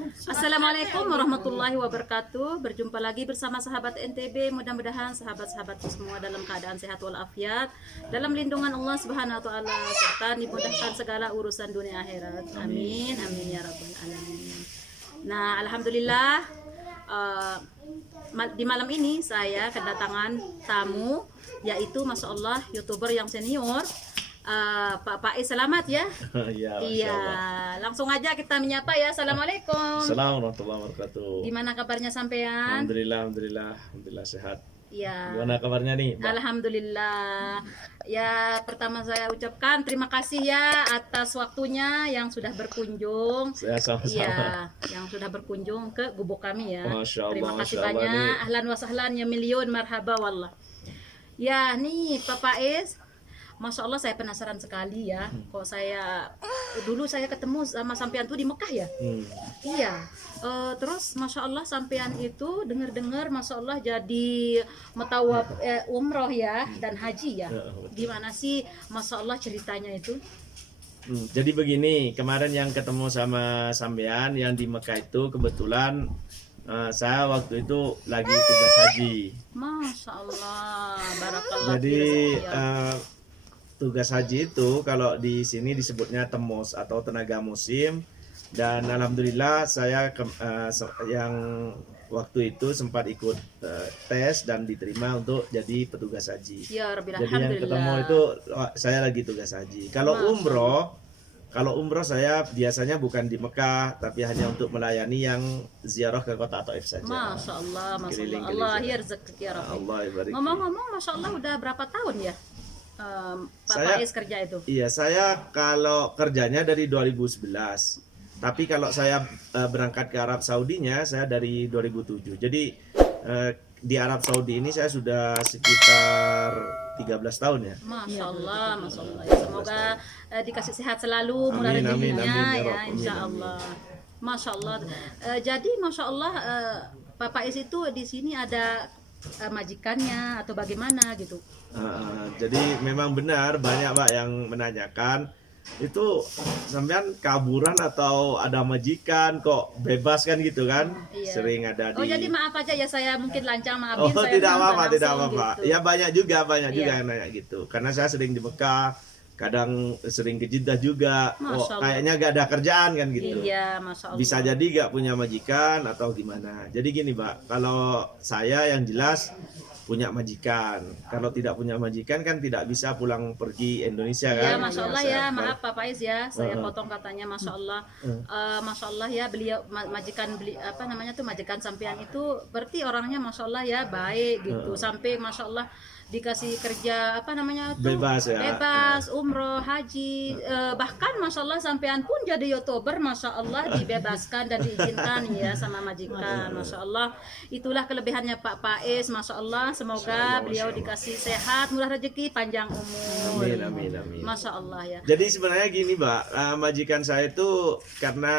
Assalamualaikum warahmatullahi wabarakatuh. Berjumpa lagi bersama sahabat NTB. Mudah-mudahan sahabat-sahabatku semua dalam keadaan sehat walafiat, dalam lindungan Allah Subhanahu wa taala, serta dimudahkan segala urusan dunia akhirat. Amin amin ya rabbal alamin. Nah, alhamdulillah di malam ini saya kedatangan tamu, yaitu Masya Allah YouTuber yang senior, Pak Faiz. Selamat ya. Ya, Iya, langsung aja kita menyapa ya. Assalamualaikum. Assalamualaikum warahmatullahi wabarakatuh. Gimana kabarnya sampean? Alhamdulillah sehat. Iya. Gimana kabarnya nih, Mbak? Alhamdulillah. Ya, pertama saya ucapkan terima kasih ya atas waktunya yang sudah berkunjung. Saya sama-sama. Iya, yang sudah berkunjung ke gubuk kami ya. Masya Allah, Terima kasih Masya Allah banyak. nih. Ahlan wa sahlan ya, milion marhaba wallah. Ya, nih Pak Faiz. Masya Allah, saya penasaran sekali ya. Kok saya dulu saya ketemu sama sampean tuh di Mekah ya. Iya. Terus Masya Allah sampean itu dengar-dengar Masya Allah jadi metawaf umroh ya dan haji ya. Gimana sih Masya Allah ceritanya itu? Jadi begini, kemarin yang ketemu sama sampean yang di Mekah itu kebetulan saya waktu itu lagi tugas haji. Masya Allah, barakallah. Jadi tugas haji itu kalau di sini disebutnya temos atau tenaga musim, dan alhamdulillah saya yang waktu itu sempat ikut tes dan diterima untuk jadi petugas haji. Ya Rabbil Jadi yang ketemu itu saya lagi tugas haji. Kalau umroh saya biasanya bukan di Mekah, tapi hanya untuk melayani yang ziarah ke kota Taif saja. Masya Allah, Masya Allah. Keliling-keliling. Allah ya rezeki ya Rabbi. Allah ibarik. Ngomong-ngomong, Masya Allah udah berapa tahun ya Pak Faiz kerja itu? Iya, saya kalau kerjanya dari 2011. Tapi kalau saya berangkat ke Arab Saudinya, saya dari 2007. Jadi di Arab Saudi ini saya sudah sekitar 13 tahun ya. Masya Allah, Masya Allah. Ya, semoga dikasih sehat selalu, murah rezekinya ya, insya Allah. Masya Allah. Jadi Masya Allah, Pak Faiz itu di sini ada majikannya atau bagaimana gitu? Jadi memang benar banyak Pak yang menanyakan itu sampean kaburan atau ada majikan kok bebas kan gitu kan? Iya. Sering ada di. Oh jadi maaf aja ya, saya mungkin lancang, maafin. Oh saya tidak nonton apa-apa, tidak langsung apa-apa. gitu. Ya banyak juga Iya. yang nanya gitu. Karena saya sering di Mekah, kadang sering ke Jeddah juga. Masya Allah. Kayaknya gak ada kerjaan kan gitu. Iya, Masya Allah. Bisa jadi gak punya majikan atau gimana. Jadi gini Pak, kalau saya yang jelas punya majikan. Kalau tidak punya majikan kan tidak bisa pulang pergi Indonesia Ya, kan. Masya Allah ya, maaf Pak Faiz ya, saya potong katanya. Masya Allah, Masya Allah ya, beliau majikan apa namanya tuh, majikan sampean itu berarti orangnya Masya Allah ya, baik gitu, sampai Masya Allah dikasih kerja apa namanya tuh, Bebas ya. bebas, umroh, haji, bahkan Masya Allah sampean pun jadi YouTuber, Masya Allah dibebaskan dan diizinkan ya sama majikan. Masya Allah, itulah kelebihannya Pak Faiz. Masya Allah, semoga beliau dikasih sehat, murah rezeki, panjang umur. Amin, amin. Masya Allah ya. Jadi sebenarnya gini Mbak, majikan saya itu karena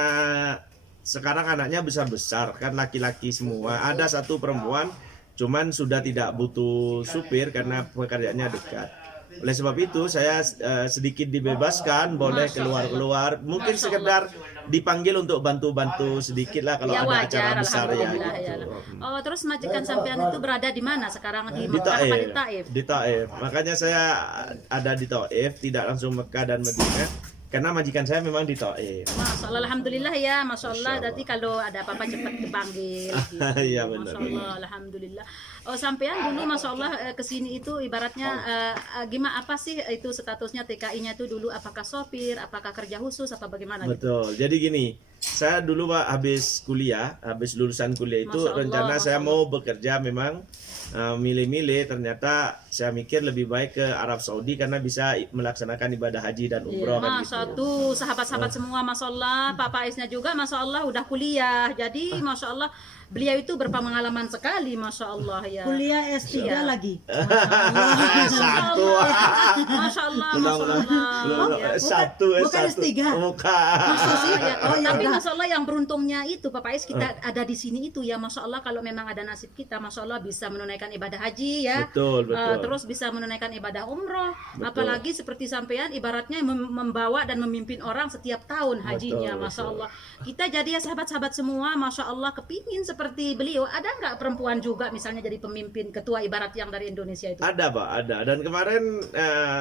sekarang anaknya besar-besar kan, laki-laki semua. Ada satu perempuan, cuman sudah tidak butuh supir karena pekerjaannya dekat. Oleh sebab itu saya sedikit dibebaskan, boleh keluar-keluar, mungkin sekedar dipanggil untuk bantu-bantu sedikit lah kalau Ya, ada wajar, acara besar ya alhamdulillah, gitu. ya. Oh, terus majikan sampean itu berada di mana sekarang, di Di Mekah apa Taif. di Taif? Di Taif. Makanya saya ada di Taif, tidak langsung Mekah dan Madinah, karena majikan saya memang di Taif. Masya Allah, alhamdulillah ya, Masya Allah. Berarti kalau ada apa-apa cepat dipanggil. Gitu. Iya, Masya benar. Allah, alhamdulillah. Oh, sampean dulu Masya Allah kesini itu ibaratnya gimana, apa sih itu statusnya TKI-nya itu dulu? Apakah sopir, apakah kerja khusus, apa bagaimana? Gitu? Betul. Jadi gini, saya dulu Pak habis lulusan kuliah itu Masya Allah, rencana Masya saya Allah. mau bekerja memang milih-milih, ternyata saya mikir lebih baik ke Arab Saudi karena bisa melaksanakan ibadah haji dan umroh kan Masya gitu. tuh sahabat-sahabat semua, Masya Allah. Pak Faiznya juga Masya Allah udah kuliah. Jadi Masya Allah beliau itu berpengalaman sekali, Masya Allah ya. Kuliah S3 Iya. lagi. Satu. Masya Allah, Masya Allah. Belum, Ya. satu, bukan satu. S3. Bukan. Masa sih? Oh, ya Tapi udah. Masya Allah yang beruntungnya itu Pak Faiz kita ada di sini itu ya, Masya Allah kalau memang ada nasib kita, Masya Allah bisa menunaikan ibadah haji ya. Betul. Terus bisa menunaikan ibadah umroh. Betul. Apalagi seperti sampean ibaratnya membawa dan memimpin orang setiap tahun hajinya, Masya Allah. Kita jadi ya sahabat-sahabat semua, Masya Allah kepingin seperti beliau. Ada nggak perempuan juga misalnya jadi pemimpin ketua ibarat yang dari Indonesia itu? Ada Pak, ada. Dan kemarin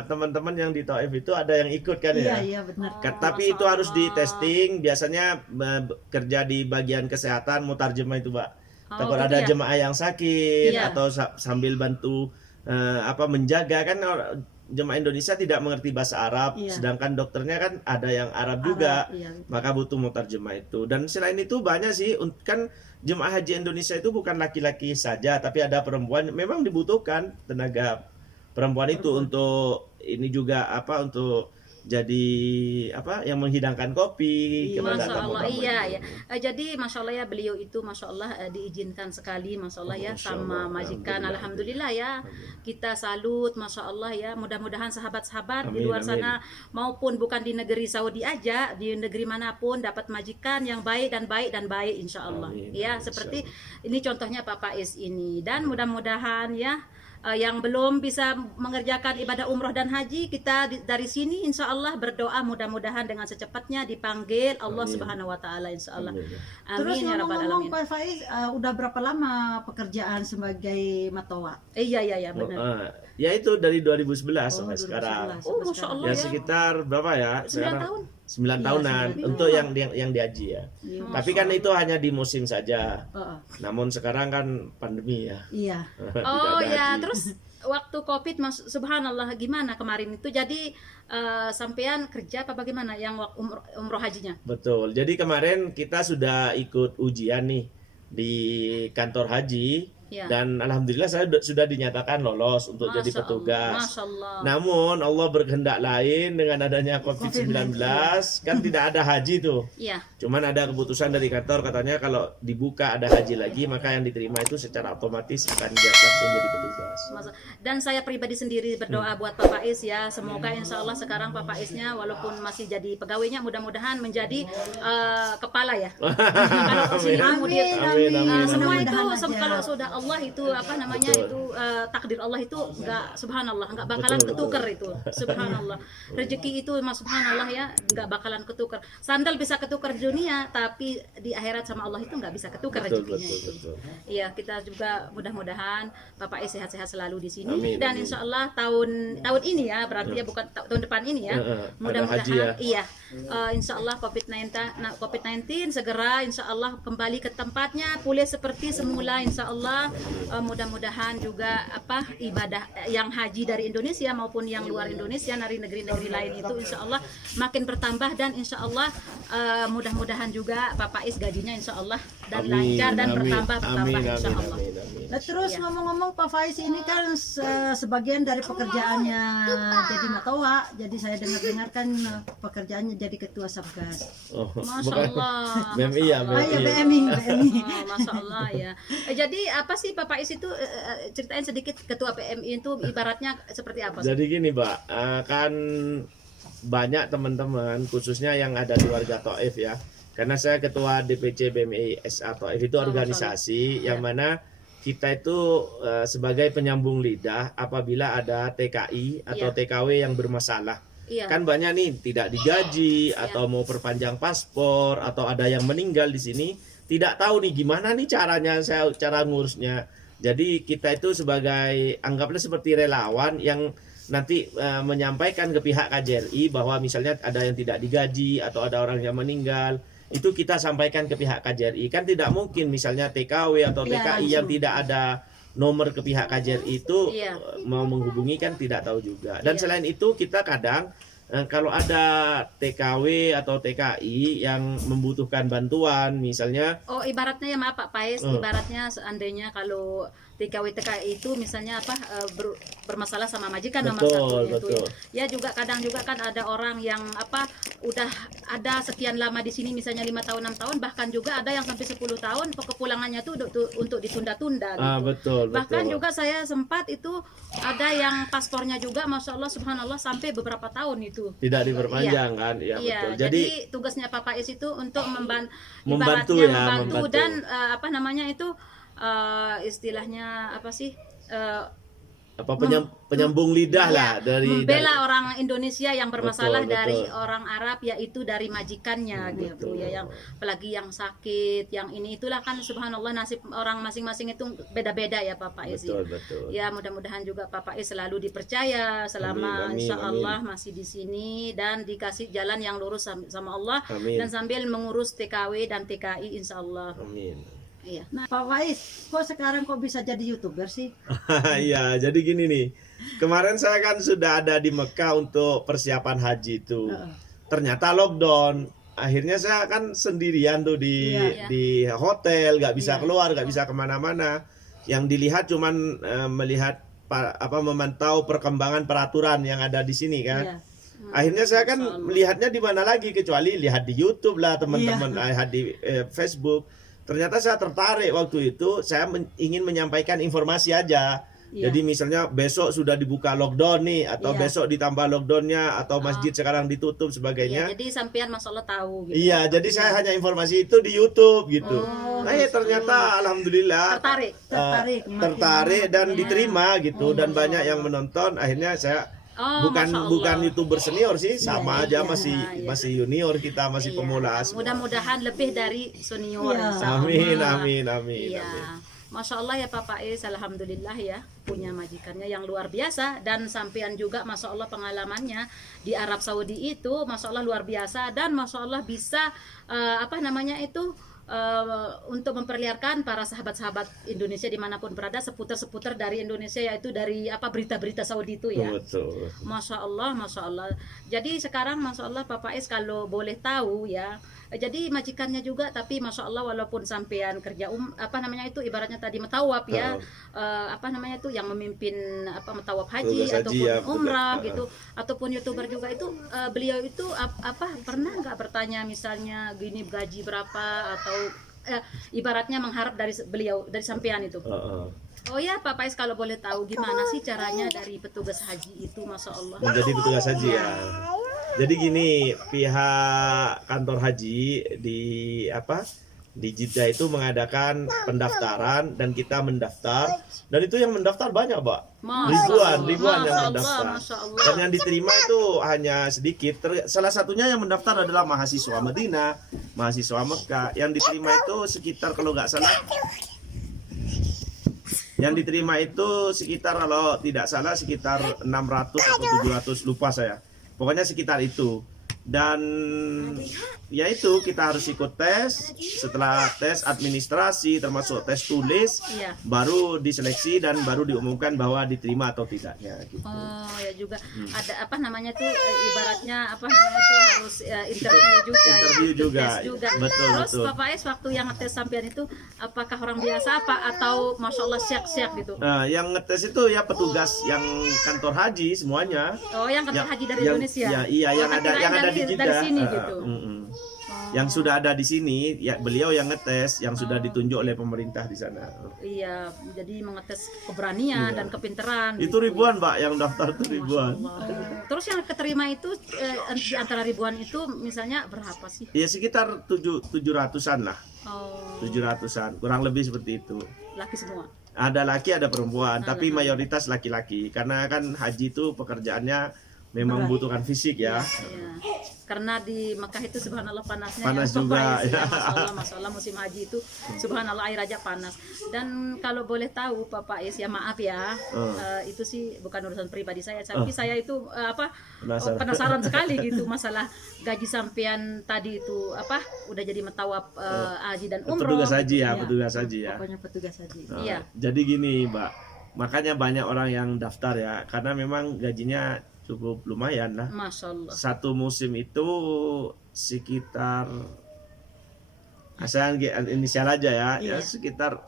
teman-teman yang di Taif itu ada yang ikut kan ya? Iya benar. Tapi itu harus di testing, biasanya kerja di bagian kesehatan, mutarjemah itu Pak. Takut gitu ada ya? jemaah yang sakit Iya. atau sambil bantu menjaga kan jemaah Indonesia tidak mengerti bahasa Arab, Iya. sedangkan dokternya kan ada yang Arab juga, Iya. maka butuh mutarjemah itu. Dan selain itu banyak sih, kan jemaah haji Indonesia itu bukan laki-laki saja, tapi ada perempuan. Memang dibutuhkan tenaga perempuan itu untuk ini juga untuk jadi yang menghidangkan kopi kepada Masya Allah, tamu-tamu iya itu. ya. Jadi Masya Allah ya beliau itu Masya Allah diizinkan sekali Masya Allah ya Masya sama Allah, majikan. alhamdulillah. Alhamdulillah ya. Kita salut Masya Allah ya. Mudah-mudahan sahabat-sahabat di Amin, luar amin. sana maupun bukan di negeri Saudi aja, di negeri manapun dapat majikan yang baik dan baik dan baik Insya Allah. Amin, Ya amin, seperti insya ini contohnya Pak Faiz ini, dan mudah-mudahan ya yang belum bisa mengerjakan ibadah umroh dan haji, kita dari sini insya Allah berdoa mudah-mudahan dengan secepatnya dipanggil Allah Amin. Subhanahu Wa Taala insya Allah. Amin. Terus Amin ya rabbal ngomong-ngomong alamin. Pak Faiz, udah berapa lama pekerjaan sebagai matoa? Iya benar. Ya itu dari 2011 sampai 2011 sekarang. Oh, Masya Allah Ya ya. sekitar berapa ya? 9 Sekarang tahun. 9 Iya, tahunan 9 untuk yang di haji ya. Iya. Tapi kan itu hanya di musim saja. Heeh. Namun sekarang kan pandemi ya. Iya. Tidak Oh ada ya, haji. terus waktu Covid subhanallah gimana kemarin itu, jadi sampean kerja apa bagaimana yang umroh hajinya? Betul. Jadi kemarin kita sudah ikut ujian nih di kantor haji Ya. dan alhamdulillah saya sudah dinyatakan lolos untuk jadi Masya petugas. Masya Allah. Namun Allah berkehendak lain dengan adanya COVID-19 kan tidak ada haji tuh. Iya. Cuman ada keputusan dari kantor katanya kalau dibuka ada haji lagi maka yang diterima itu secara otomatis akan langsung jadi petugas. Dan saya pribadi sendiri berdoa buat Pak Faiz ya, semoga insya Allah sekarang Pak Faiznya walaupun masih jadi pegawainya mudah-mudahan menjadi kepala ya. Kalau kesini mudir, Amin, amin, semua amin. itu Mudah-mudahan aja. kalau sudah Allah itu apa namanya Betul. itu takdir Allah itu nggak subhanallah nggak bakalan Betul, ketukar itu subhanallah. Rezeki itu mas subhanallah ya nggak bakalan ketukar. Sandal bisa ketukar di dunia tapi di akhirat sama Allah itu nggak bisa ketukar Betul, rezekinya betul, itu. betul. Iya, kita juga mudah-mudahan Bapak sehat-sehat selalu di sini. Amin, Dan amin. insya Allah tahun ini ya, berarti ya bukan tahun depan ini ya. Ada Mudah-mudahan haji ya. iya. Insya Allah COVID-19 segera insya Allah kembali ke tempatnya, pulih seperti semula insya Allah. Mudah-mudahan juga ibadah yang haji dari Indonesia maupun yang luar Indonesia dari negeri-negeri lain itu insya Allah makin bertambah, dan insya Allah mudah-mudahan juga Bapak Is gajinya insya Allah dan lancar dan bertambah insya Allah. amin. Nah, terus Iya. ngomong-ngomong Pak Faiz ini kan sebagian dari pekerjaannya jadi matoa, jadi saya dengar-dengar kan pekerjaannya jadi ketua Satgas. Oh, Masya bukan. Allah. BMI ya, Ah ya BMI. BMI. Oh, Masya Allah ya. Jadi apa sih Pak Faiz itu ceritain sedikit ketua PMI itu ibaratnya seperti apa? Jadi gini, Mbak, kan banyak teman-teman khususnya yang ada di warga Taif ya. Karena saya ketua DPC BMI SA Taif itu Oh, organisasi yang mana kita itu sebagai penyambung lidah apabila ada TKI atau Iya. TKW yang bermasalah. Iya. Kan banyak nih tidak digaji atau mau perpanjang paspor atau ada yang meninggal di sini, tidak tahu nih gimana nih caranya cara ngurusnya. Jadi kita itu sebagai anggaplah seperti relawan yang nanti menyampaikan ke pihak KJRI bahwa misalnya ada yang tidak digaji atau ada orang yang meninggal, itu kita sampaikan ke pihak KJRI. Kan tidak mungkin misalnya TKW atau Iya, TKI yang langsung. tidak ada nomor ke pihak KJRI itu Iya. mau menghubungi kan tidak tahu juga. Dan Iya. selain itu kita kadang kalau ada TKW atau TKI yang membutuhkan bantuan misalnya Oh, ibaratnya ya maaf Pak Faiz, ibaratnya seandainya kalau TKW TKI itu misalnya bermasalah sama majikan nomor Betul, satu itu betul. ya juga kadang juga kan ada orang yang udah ada sekian lama di sini misalnya 5 tahun 6 tahun, bahkan juga ada yang sampai 10 tahun kepulangannya tuh untuk ditunda-tunda gitu. betul Bahkan betul. juga saya sempat itu ada yang paspornya juga Masya Allah subhanallah sampai beberapa tahun itu itu. Tidak diperpanjang kan? Ya, Iya, betul. jadi tugasnya Pak Faiz itu untuk Membantu ibaratnya ya, membantu membantu. dan apa namanya itu istilahnya apa sih? apa penyambung lidah lah dari membela orang Indonesia yang bermasalah Betul, dari betul. orang Arab, yaitu dari majikannya gitu betul. ya, yang apalagi yang sakit, yang ini itulah kan subhanallah nasib orang masing-masing itu beda-beda ya Pak Faiz. betul. Ya mudah-mudahan juga Pak Faiz selalu dipercaya selama Amin, insya amin. Allah masih di sini dan dikasih jalan yang lurus sama Allah, Amin. dan sambil mengurus TKW dan TKI insya Allah. Amin. Iya. Nah, Pak Faiz, kok sekarang kok bisa jadi YouTuber sih? Iya, jadi gini nih. Kemarin saya kan sudah ada di Mekah untuk persiapan haji itu. Ternyata lockdown. Akhirnya saya kan sendirian tuh Iya. di hotel, nggak bisa Iya. keluar, nggak bisa kemana-mana. Yang dilihat cuman melihat memantau perkembangan peraturan yang ada di sini kan. Iya. Akhirnya saya kan melihatnya di mana lagi kecuali lihat di YouTube lah teman-teman, Iya. lihat di Facebook. Ternyata saya tertarik waktu itu, saya ingin menyampaikan informasi aja. Iya. Jadi misalnya besok sudah dibuka lockdown nih, atau Iya. besok ditambah lockdownnya, atau masjid sekarang ditutup Iya, sebagainya. jadi sampean masya Allah tahu. Gitu. Iya, jadi saya hanya informasi itu di YouTube gitu. Oh, Nah, ya ternyata alhamdulillah Tertarik. tertarik dan Iya. diterima gitu, dan banyak yang menonton. Akhirnya saya Oh, Masya Allah. bukan YouTuber senior sih, sama aja iya, masih junior kita, masih Iya, pemula. semua. mudah-mudahan lebih dari senior. Iya. insya Allah. Amin. Iya. Amin. Masya Allah ya Pak Faiz, alhamdulillah ya punya majikannya yang luar biasa, dan sampean juga Masya Allah pengalamannya di Arab Saudi itu Masya Allah luar biasa, dan Masya Allah bisa apa namanya itu untuk memperlihatkan para sahabat-sahabat Indonesia dimanapun berada seputar-seputar dari Indonesia, yaitu dari apa berita-berita Saudi itu ya. Betul. Masya Allah, Masya Allah. Jadi sekarang Masya Allah Pak Faiz kalau boleh tahu ya, jadi majikannya juga, tapi Masya Allah walaupun sampean kerja apa namanya itu ibaratnya tadi metawaf ya, apa namanya itu yang memimpin apa metawaf haji Tugas haji, ataupun ya, betul. umrah gitu, ataupun YouTuber juga itu beliau itu apa pernah nggak bertanya misalnya gini gaji berapa, atau ibaratnya mengharap dari beliau, dari sampean itu. Oh ya Pak Faiz, kalau boleh tahu gimana sih caranya dari petugas haji itu, Masya Allah. Menjadi petugas haji ya. Jadi gini, pihak kantor haji di Jeddah itu mengadakan pendaftaran dan kita mendaftar, dan itu yang mendaftar banyak, Pak. Ribuan yang mendaftar. Masya Allah. Dan yang diterima itu hanya sedikit. Salah satunya yang mendaftar adalah mahasiswa Madinah, mahasiswa Mekah. Yang diterima itu sekitar kalau nggak salah, kalau tidak salah sekitar 600 atau 700, lupa saya. Pokoknya sekitar itu. Dan ya itu kita harus ikut tes. Setelah tes administrasi termasuk tes tulis, Iya. baru diseleksi dan baru diumumkan bahwa diterima atau tidaknya gitu. Oh ya juga ada apa namanya tuh ibaratnya apa namanya tuh harus interview juga. Interview juga. Tes juga. Betul, Terus betul. Pak Faiz waktu yang ngetes sampean itu apakah orang biasa apa atau Masya Allah siap-siap gitu? Nah, yang ngetes itu ya petugas yang kantor haji semuanya. Oh yang kantor haji dari Indonesia. Ya, iya, Oh, yang ada di Jeddah. dari sini gitu. Yang sudah ada di sini, ya beliau yang ngetes, yang sudah ditunjuk oleh pemerintah di sana. Iya, jadi mengetes keberanian dan kepinteran. Itu gitu. ribuan, Pak, yang daftar itu ribuan. Terus yang keterima itu di antara ribuan itu misalnya berapa sih? Ya sekitar 700-an lah. Oh, 700-an, kurang lebih seperti itu. laki semua. Ada laki, ada perempuan, tapi mayoritas laki-laki. Karena kan haji itu pekerjaannya memang membutuhkan fisik ya. Iya. Karena di Mekah itu subhanallah panasnya Panas ya, juga, ya. ya. Masya Allah musim haji itu subhanallah air aja panas. Dan kalau boleh tahu Pak Faiz ya maaf ya, itu sih bukan urusan pribadi saya, tapi saya itu penasaran sekali gitu masalah gaji sampean tadi itu apa udah jadi metawaf haji dan umroh. Petugas haji ya, gitu. petugas haji ya. Pokoknya petugas haji. Nah, Iya. Jadi gini, Mbak, makanya banyak orang yang daftar ya, karena memang gajinya cukup lumayan lah. Masya Allah. Satu musim itu sekitar, saya inisial aja ya, Iya. ya sekitar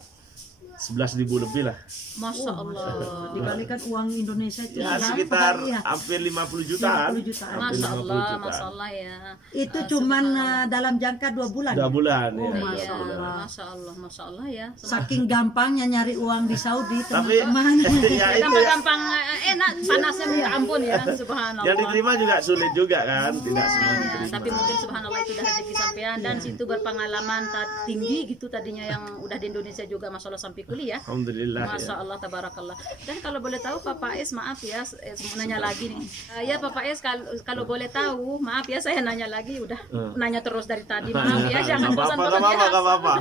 11.000 lebih lah. Masya Allah. Dikalikan uang Indonesia itu Ya berapa sekitar kali ya? hampir 50 jutaan. 50 jutaan. Hampir Masya 50 Allah, jutaan. Masya Allah ya. Itu cuman dalam jangka 2 bulan. 2 bulan Oh, ya. Masya Iya, Allah. Masya Allah, Masya Allah ya. Saking gampangnya nyari uang di Saudi, Tapi teman-teman. ya itu ya. Gampang-gampang enak, panasnya minta ampun ya, subhanallah. Yang diterima juga sulit juga kan, tidak semua Ya, diterima. tapi mungkin subhanallah itu udah rezeki sampean dan situ berpengalaman tinggi gitu tadinya yang udah di Indonesia juga Masya Allah sampai kuliah. Alhamdulillah Masya ya. Allah, tabarakallah. Dan kalau boleh tahu Pak Faiz, maaf ya, nanya lagi nih. Ya Pak Faiz, kalau boleh tahu, maaf ya saya nanya lagi, udah nanya terus dari tadi, maaf ya, jangan bosan-bosan ya. Gak apa-apa.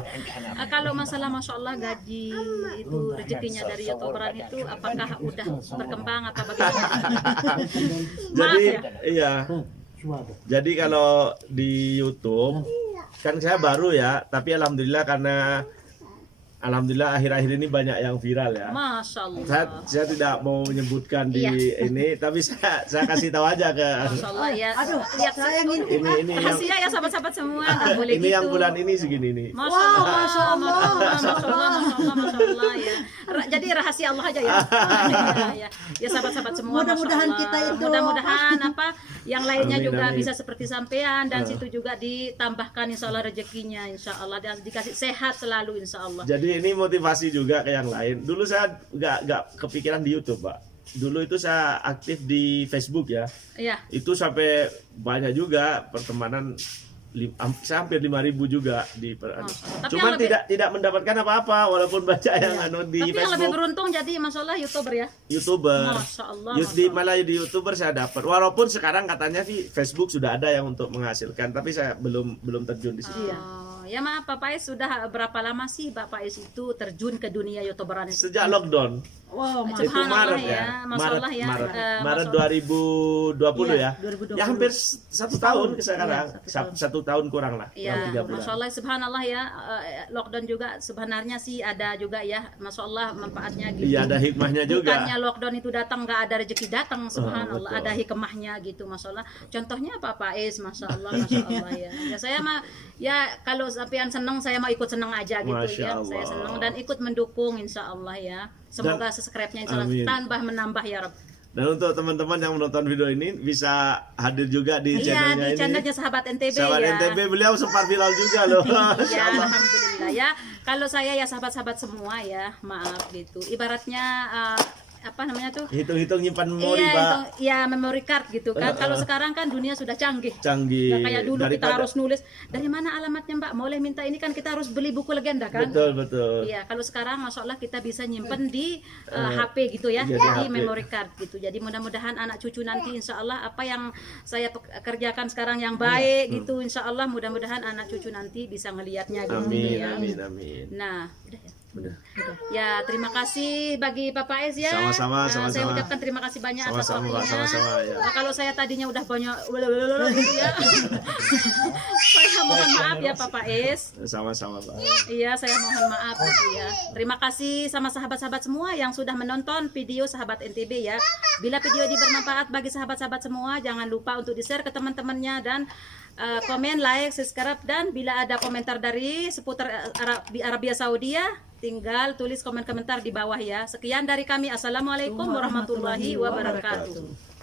Kalau masalah Masya Allah gaji itu rezekinya dari YouTuberan itu, apakah udah berkembang apa bagaimana? Maaf Jadi ya. iya. Jadi kalau di YouTube kan saya baru ya, tapi alhamdulillah akhir-akhir ini banyak yang viral ya. Masya Allah. Saya tidak mau menyebutkan di Iya. ini, tapi saya kasih tahu aja ke Masya Allah ya. Aduh, Lihat saya ingin ini yang rahasia ya sahabat-sahabat semua, nggak boleh ini gitu. yang bulan ini segini nih. Masya Wow, Allah, Masya Allah, Masya Allah, Masya Allah ya. Jadi rahasia Allah aja ya. Ya, ya sahabat-sahabat semua. Mudah-mudahan Masya Allah. kita itu Mudah-mudahan apa yang lainnya Amin, juga amin. bisa seperti sampean dan situ juga ditambahkan insya Allah rezekinya insya Allah dan dikasih sehat selalu insya Allah. Jadi ini motivasi juga ke yang lain. Dulu saya nggak kepikiran di YouTube, Pak. Dulu itu saya aktif di Facebook ya. Iya. Itu sampai banyak juga pertemanan, saya hampir 5.000 juga di Tapi cuman yang lebih- tidak mendapatkan apa-apa walaupun baca yang di Tapi yang lebih Facebook. beruntung jadi masalah YouTuber ya. YouTuber. Masya Allah. Malah di YouTuber saya dapat. Walaupun sekarang katanya sih Facebook sudah ada yang untuk menghasilkan, tapi saya belum terjun di situ. Oh, ya maaf Pak Faiz, sudah berapa lama sih Pak Faiz itu terjun ke dunia YouTuberan itu? Sejak lockdown. wow, Itu Subhanallah Maret ya, ya. Masya Allah ya. Maret Masya Allah. 2020 Iya, ya. 2020. Ya hampir 1 tahun ke sekarang. Iya, 1 tahun kurang lah. Ya, kurang 3 bulan. Masya Allah, subhanallah ya, lockdown juga sebenarnya sih ada juga ya, Masya Allah manfaatnya gitu. Iya, ada hikmahnya juga. Bukannya lockdown itu datang nggak ada rezeki datang, subhanallah, betul. ada hikmahnya gitu, Masya Allah. Contohnya apa Pak Is, Masya Allah, Masya Allah ya. Ya saya mah ya kalau sampean seneng saya mau ikut seneng aja gitu Masya ya. Allah. Saya seneng dan ikut mendukung Insya Allah ya. Semoga subscribe-nya Insya Allah Amin. tambah menambah ya Rob. Dan untuk teman-teman yang menonton video ini bisa hadir juga di Iya channelnya di ini. channelnya Sahabat NTB Sahabat ya. NTB, beliau sempat viral juga loh. Masya Ya, Allah. alhamdulillah ya. Kalau saya ya sahabat-sahabat semua ya, maaf gitu. Ibaratnya apa namanya tuh? Hitung-hitung nyimpan memori, Iya, Pak. itu ya memory card gitu kan. Kalau sekarang kan dunia sudah canggih. Canggih. Nggak kayak dulu kita Daripada- harus nulis dari mana alamatnya Mbak, boleh minta ini kan kita harus beli buku legenda kan. Betul. Iya, kalau sekarang Masya Allah kita bisa nyimpen di HP gitu ya, Jadi di HP. memory card gitu. Jadi mudah-mudahan anak cucu nanti Insya Allah apa yang saya kerjakan sekarang yang baik gitu, Insya Allah mudah-mudahan anak cucu nanti bisa ngelihatnya gitu Amin, ya. amin. Nah, udah ya. Udah. Ya, terima kasih bagi Bapak Ez ya. Sama-sama, Saya sama-sama. ucapkan terima kasih banyak atas Sama-sama, Pak, waktunya. sama-sama, ya. Nah, kalau saya tadinya udah banyak gitu ya. Saya mohon maaf ya Bapak Ez. Sama-sama, Pak. Iya, saya mohon maaf gitu ya. Terima kasih sama sahabat-sahabat semua yang sudah menonton video Sahabat NTB ya. Bila video ini bermanfaat bagi sahabat-sahabat semua, jangan lupa untuk di-share ke teman-temannya dan komen, like, subscribe, dan bila ada komentar dari seputar Arabia Saudi ya, tinggal tulis komen-komentar di bawah ya. Sekian dari kami. Assalamualaikum warahmatullahi wabarakatuh.